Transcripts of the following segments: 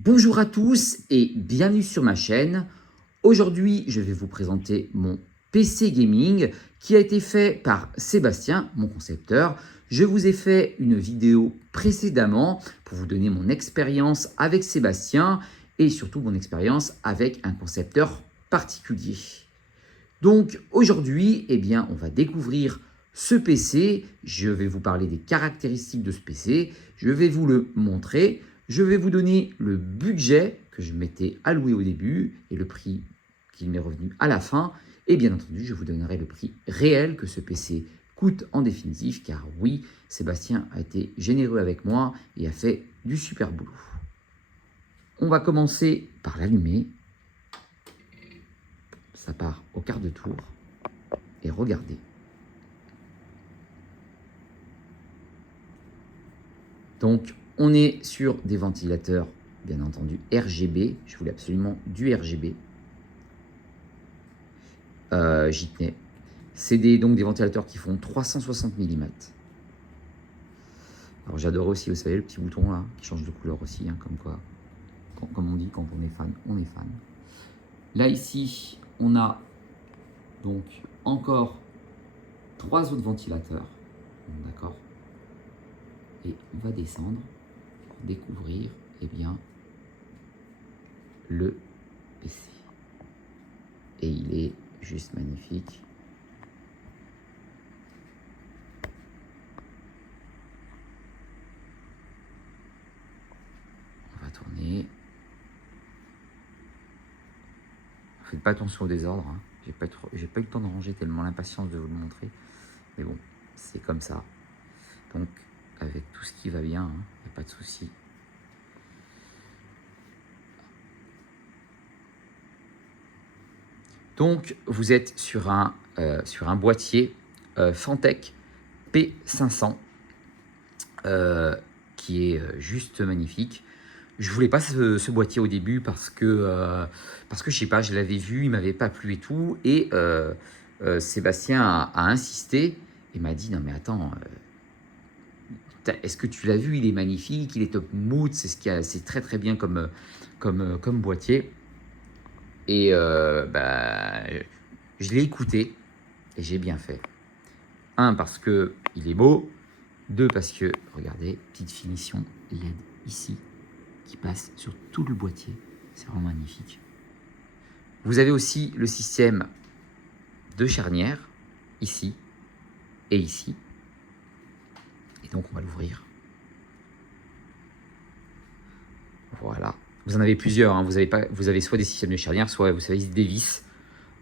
Bonjour à tous et bienvenue sur ma chaîne. Aujourd'hui, je vais vous présenter mon PC gaming qui a été fait par Sébastien, mon concepteur. Je vous ai fait une vidéo précédemment pour vous donner mon expérience avec Sébastien et surtout mon expérience avec un concepteur particulier. Donc aujourd'hui, on va découvrir ce PC. Je vais vous parler des caractéristiques de ce PC. Je vais vous le montrer. Je vais vous donner le budget que je m'étais alloué au début et le prix qu'il m'est revenu à la fin. Et bien entendu, je vous donnerai le prix réel que ce PC coûte en définitive, car oui, Sébastien a été généreux avec moi et a fait du super boulot. On va commencer par l'allumer. Ça part au quart de tour. Et regardez. Donc, on est sur des ventilateurs, bien entendu, RGB. Je voulais absolument du RGB. J'y tenais. C'est donc des ventilateurs qui font 360 mm. Alors, j'adore aussi, vous savez, le petit bouton là, qui change de couleur aussi, hein, comme quoi, comme on dit, quand on est fan, on est fan. Là, ici, on a donc encore 3 autres ventilateurs. D'accord. Et on va descendre pour découvrir le PC. Et il est juste magnifique. On va tourner. Faites pas attention au désordre. Hein. J'ai pas eu le temps de ranger tellement l'impatience de vous le montrer. Mais bon, c'est comme ça. Donc, avec tout ce qui va bien, il n'y a pas de souci. Donc, vous êtes sur un boîtier Fantech P500 qui est juste magnifique. Je voulais pas ce boîtier au début parce que je sais pas, je l'avais vu, il m'avait pas plu et tout. Et Sébastien a insisté et m'a dit non mais attends, est-ce que tu l'as vu? Il est magnifique, il est top mood, c'est très très bien comme boîtier. Et je l'ai écouté et j'ai bien fait. 1, parce que il est beau. 2, parce que, regardez, petite finition LED ici qui passe sur tout le boîtier. C'est vraiment magnifique. Vous avez aussi le système de charnière ici et ici. Et donc, on va l'ouvrir. Voilà. Vous en avez plusieurs. Hein. Vous avez soit des systèmes de charnière, soit vous savez des vis.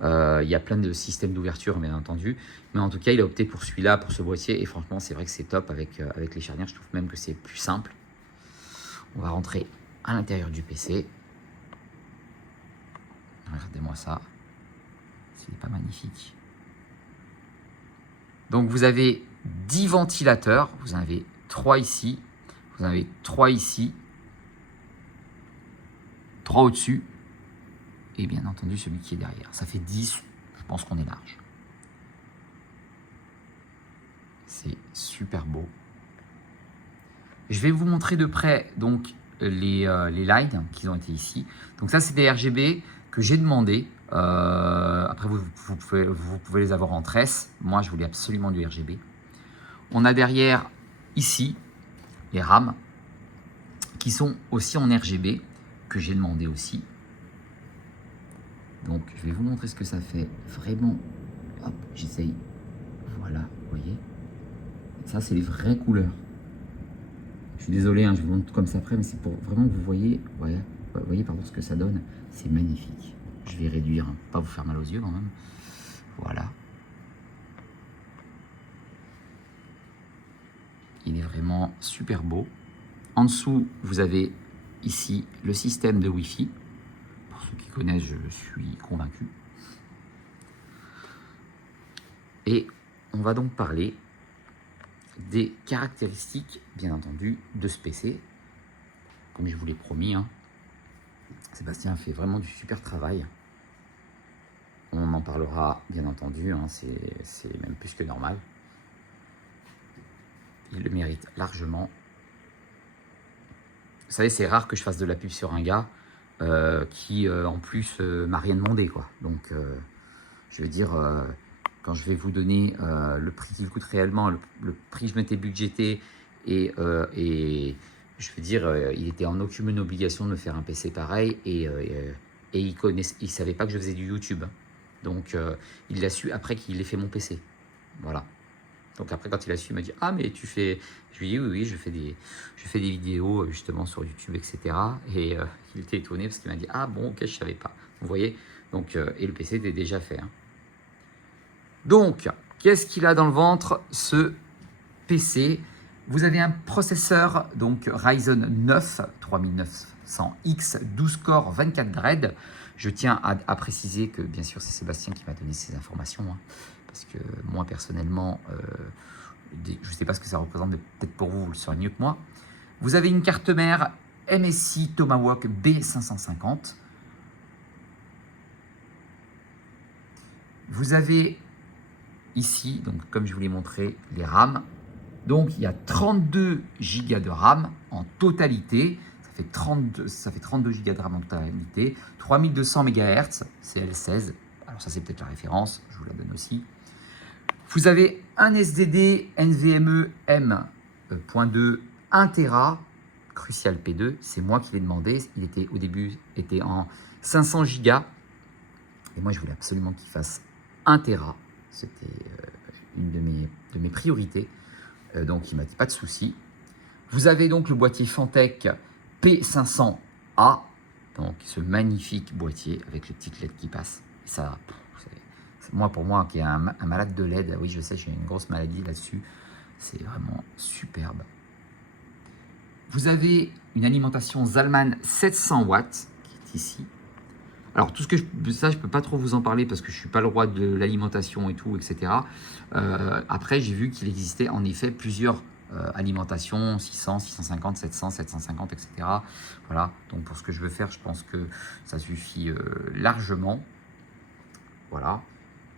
Il y a plein de systèmes d'ouverture, bien entendu. Mais en tout cas, il a opté pour celui-là, pour ce boîtier. Et franchement, c'est vrai que c'est top avec les charnières. Je trouve même que c'est plus simple. On va rentrer à l'intérieur du PC. Regardez-moi ça. C'est pas magnifique. Donc, vous avez 10 ventilateurs. Vous en avez 3 ici. Vous en avez 3 ici. 3 au-dessus. Et bien entendu, celui qui est derrière. Ça fait 10. Je pense qu'on est large. C'est super beau. Je vais vous montrer de près donc les lights qui ont été ici. Donc ça, c'est des RGB que j'ai demandé. Après, vous pouvez les avoir en tresse. Moi, je voulais absolument du RGB. On a derrière, ici, les rames qui sont aussi en RGB, que j'ai demandé aussi. Donc, je vais vous montrer ce que ça fait. Vraiment, hop, j'essaye. Voilà, vous voyez. Ça, c'est les vraies couleurs. Je suis désolé, hein, je vous montre comme ça après, mais c'est pour vraiment que vous voyez, pardon, ce que ça donne. C'est magnifique. Je vais réduire, hein, pas vous faire mal aux yeux quand même. Voilà. Il est vraiment super beau. En dessous, vous avez ici le système de Wi-Fi. Pour ceux qui connaissent, je suis convaincu. Et on va donc parler des caractéristiques, bien entendu, de ce PC. Comme je vous l'ai promis, hein, Sébastien a fait vraiment du super travail. On en parlera, bien entendu, hein, c'est même plus que normal. Il le mérite largement. Vous savez, c'est rare que je fasse de la pub sur un gars qui, en plus, m'a rien demandé, quoi. Donc, je veux dire, quand je vais vous donner le prix qu'il coûte réellement, le prix que je m'étais budgété, et je veux dire, il était en aucune obligation de me faire un PC pareil, et il savait pas que je faisais du YouTube. Donc, il l'a su après qu'il ait fait mon PC. Voilà. Donc après, quand il a su, il m'a dit « Ah, mais tu fais… » Je lui ai dit « Oui, oui, je fais des vidéos justement sur YouTube, etc. » Et il était étonné parce qu'il m'a dit « Ah bon, ok, je savais pas. » Vous voyez. Donc, et le PC était déjà fait. Hein. Donc, qu'est-ce qu'il a dans le ventre, ce PC? Vous avez un processeur donc Ryzen 9 3900X, 12 corps, 24 threads. Je tiens à préciser que, bien sûr, c'est Sébastien qui m'a donné ces informations. Hein, parce que moi, personnellement, je ne sais pas ce que ça représente, mais peut-être pour vous, vous le saurez mieux que moi. Vous avez une carte mère MSI Tomahawk B550. Vous avez ici, donc comme je vous l'ai montré, les RAM. Donc, il y a 32 Go de RAM en totalité. Ça fait 32 Go de RAM en totalité. 3200 MHz, CL16. Alors ça, c'est peut-être la référence. Je vous la donne aussi. Vous avez un SSD NVMe M.2 1 Tera, Crucial P2. C'est moi qui l'ai demandé. Il était au début en 500 Go. Et moi, je voulais absolument qu'il fasse 1 Tera. C'était une de mes priorités. Donc, il m'a dit pas de souci. Vous avez donc le boîtier Fantech P500A. Donc, ce magnifique boîtier avec le petit LED qui passe. Et ça, moi, pour moi, qui est un malade de LED, oui, je sais, j'ai une grosse maladie là-dessus. C'est vraiment superbe. Vous avez une alimentation Zalman 700 watts qui est ici. Alors, tout ce que je ne peux pas trop vous en parler parce que je ne suis pas le roi de l'alimentation et tout, etc. Après, j'ai vu qu'il existait en effet plusieurs alimentations, 600, 650, 700, 750, etc. Voilà, donc pour ce que je veux faire, je pense que ça suffit largement. Voilà.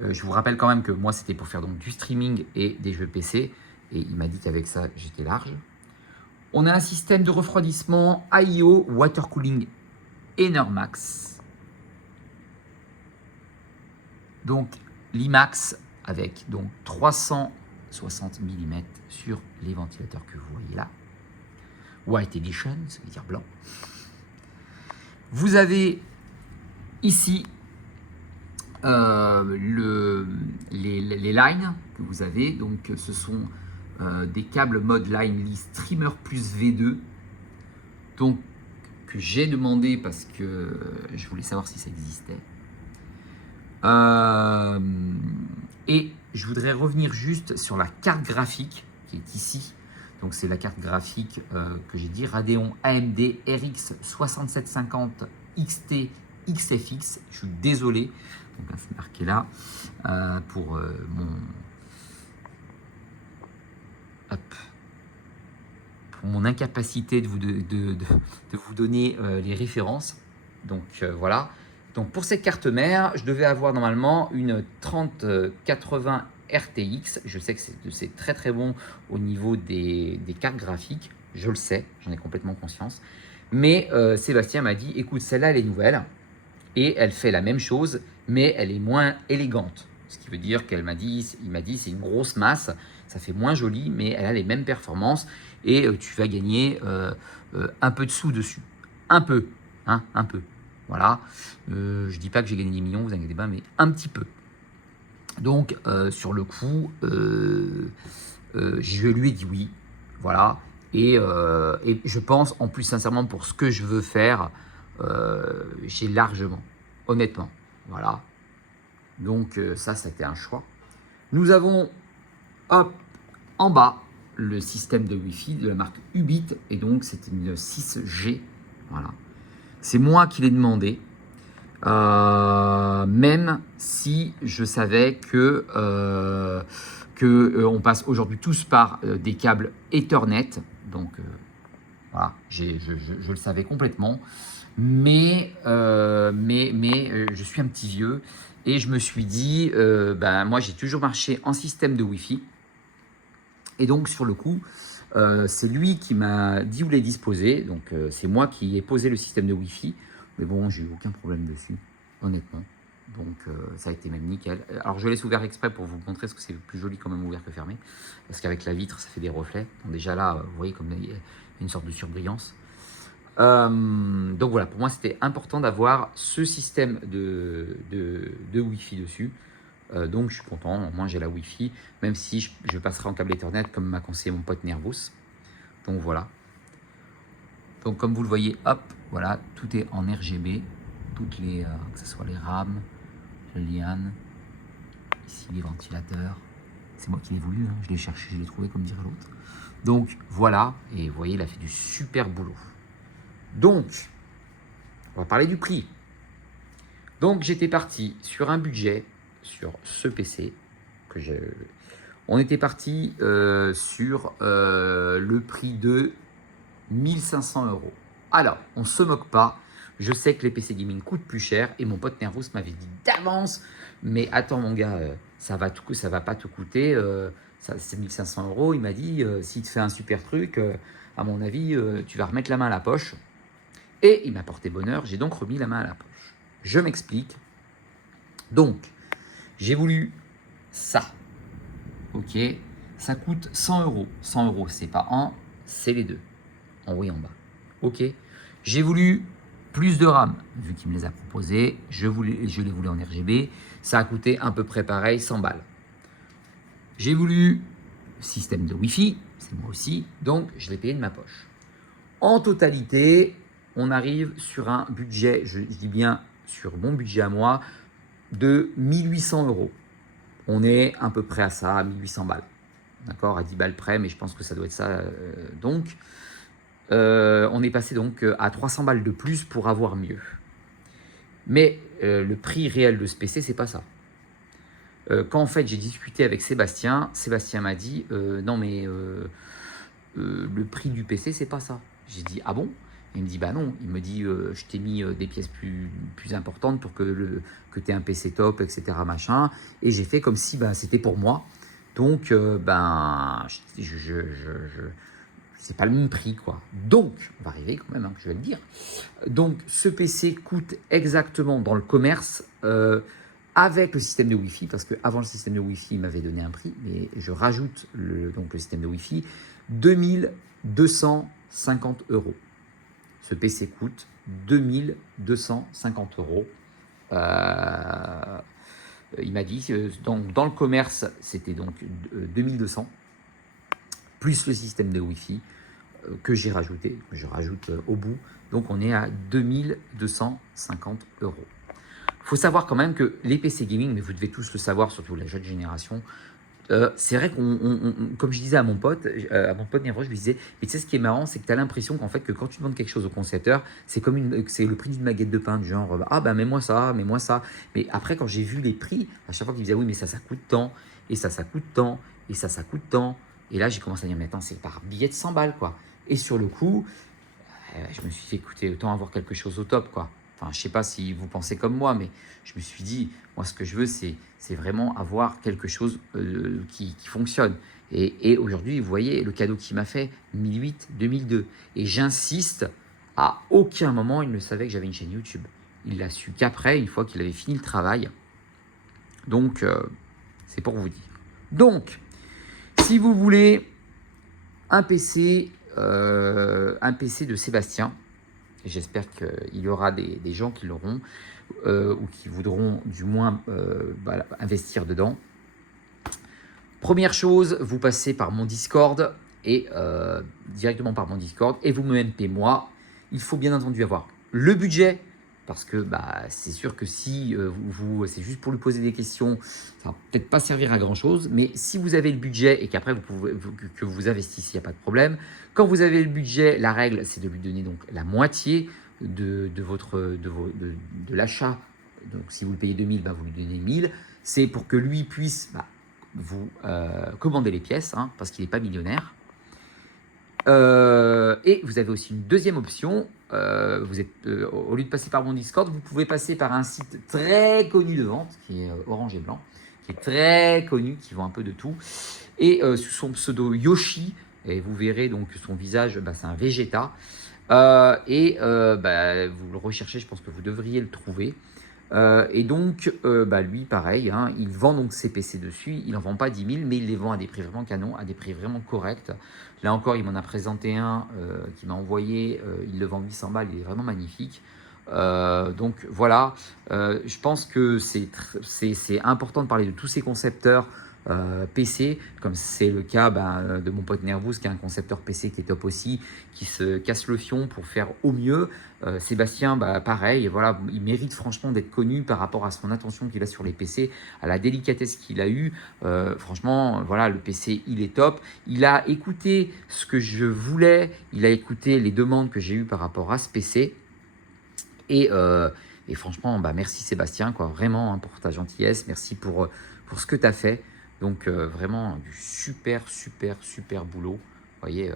Je vous rappelle quand même que moi, c'était pour faire donc du streaming et des jeux PC. Et il m'a dit qu'avec ça, j'étais large. On a un système de refroidissement AIO Water Cooling Enermax. Donc, l'IMAX avec donc 360 mm sur les ventilateurs que vous voyez là. White Edition, ça veut dire blanc. Vous avez ici les lines que vous avez. Donc, ce sont des câbles mode Line Streamer plus V2. Donc, que j'ai demandé parce que je voulais savoir si ça existait. Et je voudrais revenir juste sur la carte graphique qui est ici. Donc c'est la carte graphique que j'ai dit, Radeon AMD RX 6750 XT XFX. Je suis désolé, donc c'est marqué là pour mon incapacité de vous donner les références. Donc voilà. Donc pour cette carte mère, je devais avoir normalement une 3080 RTX. Je sais que c'est très très bon au niveau des cartes graphiques. Je le sais, j'en ai complètement conscience. Mais Sébastien m'a dit, écoute, celle-là, elle est nouvelle. Et elle fait la même chose, mais elle est moins élégante. Ce qui veut dire il m'a dit, c'est une grosse masse. Ça fait moins joli, mais elle a les mêmes performances. Et tu vas gagner un peu de sous dessus. Un peu, hein, un peu. Voilà, je ne dis pas que j'ai gagné des millions, vous inquiétez pas, mais un petit peu. Donc, sur le coup, je lui ai dit oui, voilà. Et je pense, en plus, sincèrement, pour ce que je veux faire, j'ai largement, honnêtement, voilà. Donc, ça, c'était un choix. Nous avons, hop, en bas, le système de Wi-Fi de la marque Ubit, et donc, c'est une 6G, voilà. C'est moi qui l'ai demandé, même si je savais que on passe aujourd'hui tous par des câbles Ethernet. Donc voilà, je le savais complètement. Mais je suis un petit vieux et je me suis dit, moi j'ai toujours marché en système de Wi-Fi. Et donc sur le coup, C'est lui qui m'a dit où les disposer. Donc, c'est moi qui ai posé le système de Wi-Fi. Mais bon, j'ai eu aucun problème dessus, honnêtement. Donc, ça a été même nickel. Alors, je laisse ouvert exprès pour vous montrer, parce que c'est plus joli quand même ouvert que fermé. Parce qu'avec la vitre, ça fait des reflets. Donc, déjà là, vous voyez comme il y a une sorte de surbrillance. Donc voilà, pour moi, c'était important d'avoir ce système de Wi-Fi dessus. Donc, je suis content. Au moins, j'ai la Wi-Fi, même si je passerai en câble Ethernet, comme m'a conseillé mon pote Nervous. Donc, voilà. Donc, comme vous le voyez, hop, voilà, tout est en RGB. Toutes les, que ce soit les rames, le LIAN, ici les ventilateurs. C'est moi qui l'ai voulu, hein. Je l'ai cherché, je l'ai trouvé, comme dirait l'autre. Donc, voilà. Et vous voyez, il a fait du super boulot. Donc, on va parler du prix. Donc, j'étais parti sur un budget, sur ce PC, que j'ai. On était parti sur le prix de 1500 €. Alors, on ne se moque pas. Je sais que les PC gaming coûtent plus cher et mon pote Nervous m'avait dit d'avance, mais attends mon gars, ça va pas te coûter, c'est 1500 €. Il m'a dit, s'il te fait un super truc, à mon avis, tu vas remettre la main à la poche. Et il m'a porté bonheur, j'ai donc remis la main à la poche. Je m'explique. Donc, j'ai voulu ça. Ok, ça coûte 100 €. 100 €, c'est pas un, c'est les deux. En haut et en bas. Ok. J'ai voulu plus de RAM, vu qu'il me les a proposés. Je les voulais en RGB. Ça a coûté à peu près pareil, 100 balles. J'ai voulu système de Wi-Fi, c'est moi aussi, donc je l'ai payé de ma poche. En totalité, on arrive sur un budget, je dis bien sur mon budget à moi, de 1800 €. On est à peu près à ça, à 1800 balles. D'accord, à 10 balles près, mais je pense que ça doit être ça. Donc, on est passé donc à 300 balles de plus pour avoir mieux. Mais le prix réel de ce PC, c'est pas ça. Quand en fait j'ai discuté avec Sébastien, Sébastien m'a dit non mais le prix du PC c'est pas ça. J'ai dit ah bon? Il me dit bah non, il me dit je t'ai mis des pièces plus importantes pour que tu aies un PC top, etc. machin. Et j'ai fait comme si c'était pour moi. Donc c'est pas le même prix quoi. Donc, on va arriver quand même, hein, je vais le dire. Donc ce PC coûte exactement dans le commerce avec le système de Wi-Fi, parce qu'avant le système de Wi-Fi, il m'avait donné un prix, mais je rajoute donc le système de Wi-Fi, 2250 €. Ce PC coûte 2250 €. Il m'a dit, dans le commerce, c'était donc 2200, plus le système de Wi-Fi que j'ai rajouté, que je rajoute au bout. Donc on est à 2250 €. Il faut savoir quand même que les PC gaming, mais vous devez tous le savoir, surtout la jeune génération, c'est vrai comme je disais à mon pote Nerveux, je lui disais, mais tu sais ce qui est marrant, c'est que tu as l'impression qu'en fait, que quand tu demandes quelque chose au concepteur, c'est le prix d'une baguette de pain, du genre, ah ben mets-moi ça, mets-moi ça. Mais après, quand j'ai vu les prix, à chaque fois qu'il me disait, oui, mais ça coûte tant, et ça coûte tant, et ça coûte tant. Et là, j'ai commencé à dire, mais attends, c'est par billet de 100 balles, quoi. Et sur le coup, je me suis dit, écoutez, autant avoir quelque chose au top, quoi. Enfin, je sais pas si vous pensez comme moi, mais je me suis dit, moi, ce que je veux, c'est vraiment avoir quelque chose qui fonctionne. Et aujourd'hui, vous voyez, le cadeau qu'il m'a fait, 1008, 2002. Et j'insiste, à aucun moment, il ne savait que j'avais une chaîne YouTube. Il l'a su qu'après, une fois qu'il avait fini le travail. Donc, c'est pour vous dire. Donc, si vous voulez un PC de Sébastien, j'espère qu'il y aura des gens qui l'auront ou qui voudront du moins investir dedans. Première chose, vous passez par mon Discord et directement par mon Discord et vous me MP moi. Il faut bien entendu avoir le budget parce que c'est sûr que si c'est juste pour lui poser des questions, ça va peut-être pas servir à grand chose, mais si vous avez le budget et qu'après que vous investissez, il n'y a pas de problème. Quand vous avez le budget, la règle c'est de lui donner donc la moitié de l'achat. Donc si vous le payez 2000, vous lui donnez 1000. C'est pour que lui puisse vous commander les pièces, hein, parce qu'il n'est pas millionnaire. Et vous avez aussi une deuxième option. Au lieu de passer par mon Discord, vous pouvez passer par un site très connu de vente, qui est Orange et Blanc, qui est très connu, qui vend un peu de tout. Et sous son pseudo Yoshi, et vous verrez donc son visage, c'est un Vegeta. Vous le recherchez, je pense que vous devriez le trouver. Et donc, lui, pareil, hein, il vend donc ses PC dessus. Il n'en vend pas 10 000, mais il les vend à des prix vraiment canons, à des prix vraiment corrects. Là encore, il m'en a présenté un qui m'a envoyé. Il le vend 800 balles, il est vraiment magnifique. Donc voilà, je pense que c'est important de parler de tous ces concepteurs PC, comme c'est le cas de mon pote Nervous, qui est un concepteur PC qui est top aussi, qui se casse le fion pour faire au mieux. Sébastien, pareil, voilà, il mérite franchement d'être connu par rapport à son attention qu'il a sur les PC, à la délicatesse qu'il a eue. Franchement, voilà, le PC, il est top. Il a écouté ce que je voulais, il a écouté les demandes que j'ai eues par rapport à ce PC. Et franchement, merci Sébastien, quoi, vraiment, hein, pour ta gentillesse. Merci pour ce que tu as fait. Donc, vraiment, du super boulot. Vous voyez,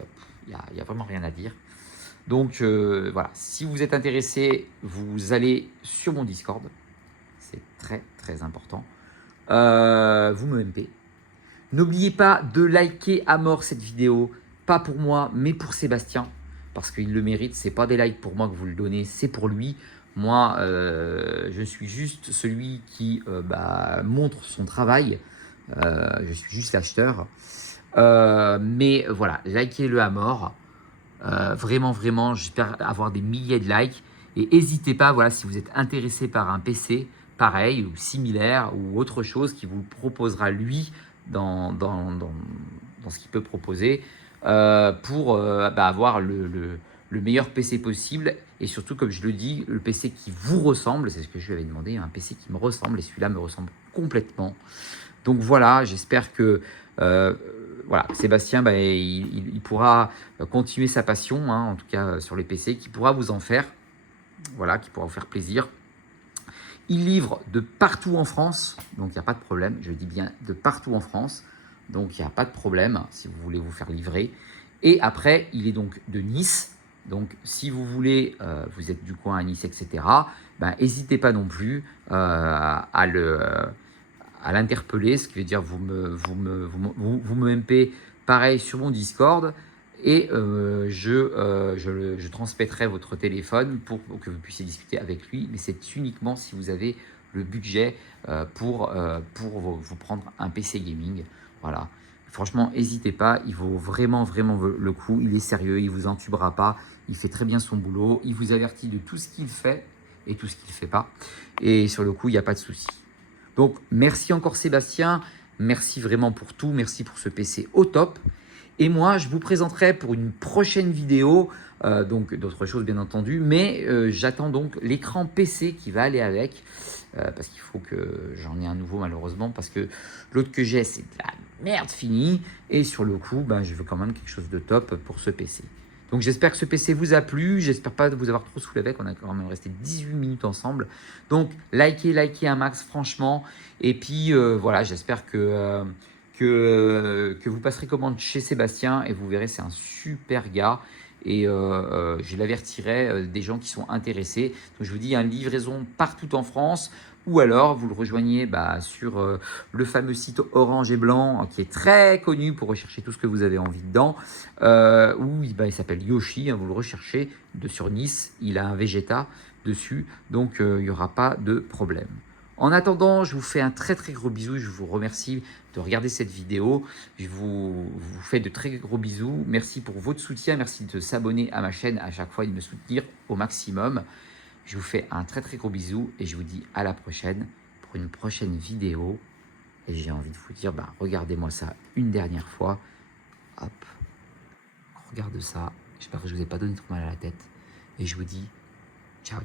il n'y a vraiment rien à dire. Donc, voilà, si vous êtes intéressé, vous allez sur mon Discord. C'est très important. Vous me MP. N'oubliez pas de liker à mort cette vidéo. Pas pour moi, mais pour Sébastien. Parce qu'il le mérite. Ce n'est pas des likes pour moi que vous le donnez, c'est pour lui. Moi, je suis juste celui qui montre son travail. Je suis juste l'acheteur. Mais voilà, likez-le à mort. Vraiment, j'espère avoir des milliers de likes. Et n'hésitez pas, voilà, si vous êtes intéressé par un PC pareil ou similaire ou autre chose qui vous proposera lui dans ce qu'il peut proposer pour avoir le meilleur PC possible. Et surtout, comme je le dis, le PC qui vous ressemble, c'est ce que je lui avais demandé, un PC qui me ressemble, et celui-là me ressemble complètement. Donc voilà, j'espère que voilà, Sébastien, il pourra continuer sa passion, hein, en tout cas sur les PC, qui pourra vous en faire, voilà, qui pourra vous faire plaisir. Il livre de partout en France, donc il n'y a pas de problème, je dis bien de partout en France, donc il n'y a pas de problème si vous voulez vous faire livrer. Et après, il est donc de Nice, donc si vous voulez, vous êtes du coin à Nice, etc., n'hésitez pas non plus à l'interpeller, ce qui veut dire vous me MP pareil sur mon Discord, et je transmettrai votre téléphone pour que vous puissiez discuter avec lui, mais c'est uniquement si vous avez le budget pour vous prendre un PC gaming. Voilà. Franchement, n'hésitez pas, il vaut vraiment le coup, il est sérieux, il ne vous entubera pas, il fait très bien son boulot, il vous avertit de tout ce qu'il fait et tout ce qu'il ne fait pas, et sur le coup, il n'y a pas de souci. Donc, merci encore Sébastien, merci vraiment pour tout, merci pour ce PC au top. Et moi, je vous présenterai pour une prochaine vidéo, donc d'autres choses bien entendu, mais j'attends donc l'écran PC qui va aller avec, parce qu'il faut que j'en ai un nouveau malheureusement, parce que l'autre que j'ai, c'est de la merde finie, et sur le coup, je veux quand même quelque chose de top pour ce PC. Donc j'espère que ce PC vous a plu, j'espère pas vous avoir trop saoulé avec, on a quand même resté 18 minutes ensemble. Donc likez un max franchement, et puis voilà, j'espère que vous passerez commande chez Sébastien, et vous verrez, c'est un super gars, et je l'avertirai des gens qui sont intéressés. Donc je vous dis, une livraison partout en France, ou alors vous le rejoignez sur le fameux site Orange et Blanc, qui est très connu pour rechercher tout ce que vous avez envie dedans, où il s'appelle Yoshi, hein, vous le recherchez sur Nice, il a un Vegeta dessus, donc il n'y aura pas de problème. En attendant, je vous fais un très gros bisou, je vous remercie de regarder cette vidéo, je vous fais de très gros bisous, merci pour votre soutien, merci de s'abonner à ma chaîne à chaque fois et de me soutenir au maximum. Je vous fais un très gros bisou et je vous dis à la prochaine pour une prochaine vidéo. Et j'ai envie de vous dire, regardez-moi ça une dernière fois. Hop, regarde ça, j'espère que je ne vous ai pas donné trop mal à la tête. Et je vous dis ciao.